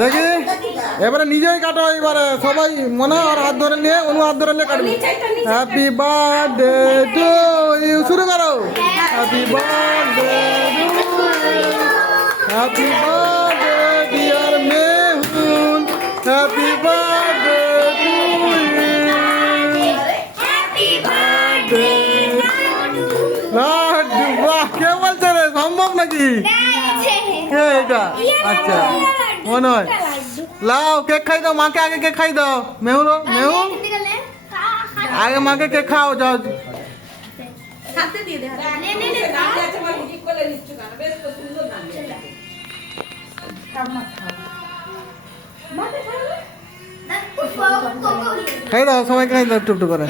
দেখি এবারে নিজেই কাটো, এবারে সবাই মনে আর হাত ধরে নিয়ে অনু হাত ধরে নিয়ে কাটবি। হ্যাপি বার্থডে টু ইউ, শুরু করো। Happy birthday to you, happy birthday dear Mehul, happy birthday to you, happy birthday. বাহ, কে বলছে রে, সম্ভব নাকি এটা? আচ্ছা মনে হয়। লাও কেক খাই দাও, মাকে আগে কেক খাই দাও। মেহুল মেহুল আগে মাকে কেক খাও, যাও। খাই দাও, সবাই খাই দাও একটু একটু করে।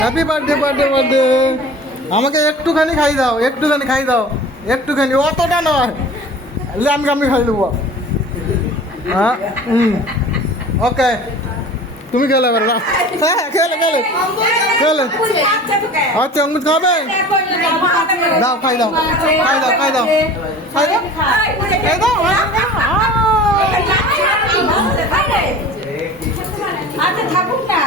Happy birthday birthday birthday. আমাকে একটুখানি খাই দাও, একটুখানি খাই দাও, একটুখানি, অতটা নয়, আমি খাই নেবো। হ্যাঁ ওকে, তুমি খেলে এবার না? হ্যাঁ খেলে খেলে খেলে। আচ্ছা অঙ্কুশ খাবে, দাও খাই দাও খাই দাও খাই দাও খাই দাও খাই দাও। আচ্ছা থাকুক না,